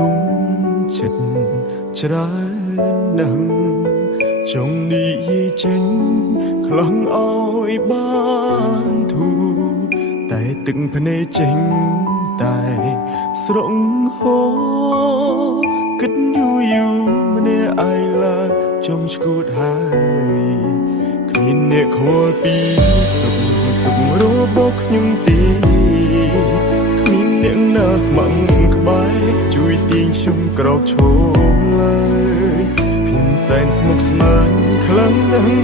ក្នុងចិត្តច្រើនណាស់ចង់និយាយចេញខ្លាំងឲ្យបានធូរតែទឹកភ្នែកចេញតែស្រង់ហូរគិតយូរម្នាក់ឯងឡើយចំឈួតហើយគ្មានអ្នកខួលពីសុខទុក្ខរបស់ខ្ញុំទេគ្មានអ្នកណាស្មឹងក្បែរជួយទាញខ្ញុំក្រោកឈរឡើយខ្ញុំសែនស្មុគស្មាញខ្លាំងណាស់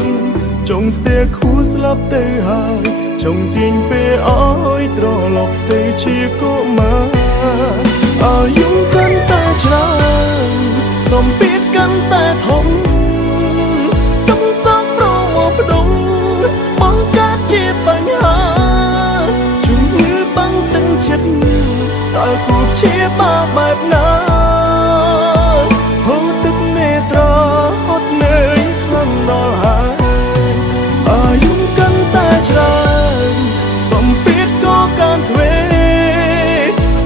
ចង់ស្ទែខួរស្លាប់ទៅហើយចង់ទាញពេលឲ្យត្រឡប់ទៅជាកុមារអាយុកាន់តែច្រើនសំពីតកាន់តែធំទុំសងប្រមកផ្ដុំបង្កើតជាបញ្ហាជំងឺបាំងទឹកចិត្តតើគូជាបែបណាហូរទឹកមេត្រាហត់នឿយខ្លាំងដល់ហើយអាយុកាន់តែច្រើនបំពេញក៏កាន់ទ្វេ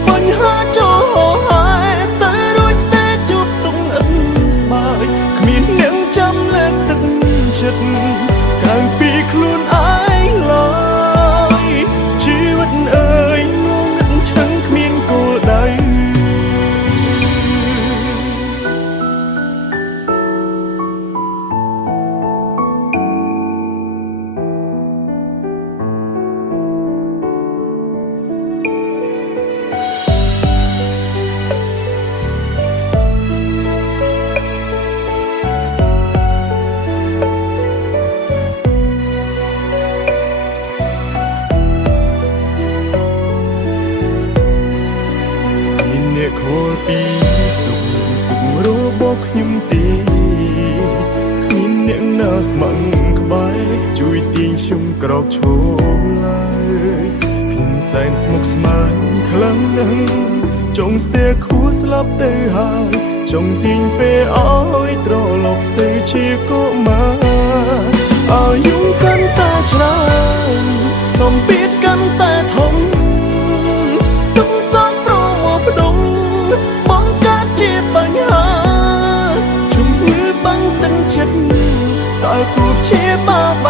បញ្ហាចូលហើយតែរួចតែជួបទុំអិនស្បើយគ្មានអ្នកចាំលើកទឹកចិត្តក្រៅពីខ្លួនឯងឡើយជីវិតអើយងងឹតឆឹងគ្មានគោលដៅខូលពីសុខទុក្ខរបស់ខ្ញុំទេគ្មានអ្នកណាស្មឹងក្បែរជួយទាញខ្ញុំក្រោកឈរឡើយខ្ញុំសែនស្មុគស្មាញខ្លាំងណាស់ចង់ស្ទែខួរស្លាប់ទៅហើយចង់ទាញពេលឲ្យត្រឡប់ទៅជាកុមារអាយុកាន់តែច្រើនសំពីតកាន់តែធំទុំសងប្រមកផ្ដុំបង្កើតជាបញ្ហាជំងឺបាំងទឹកចិត្តតើគូជាបែ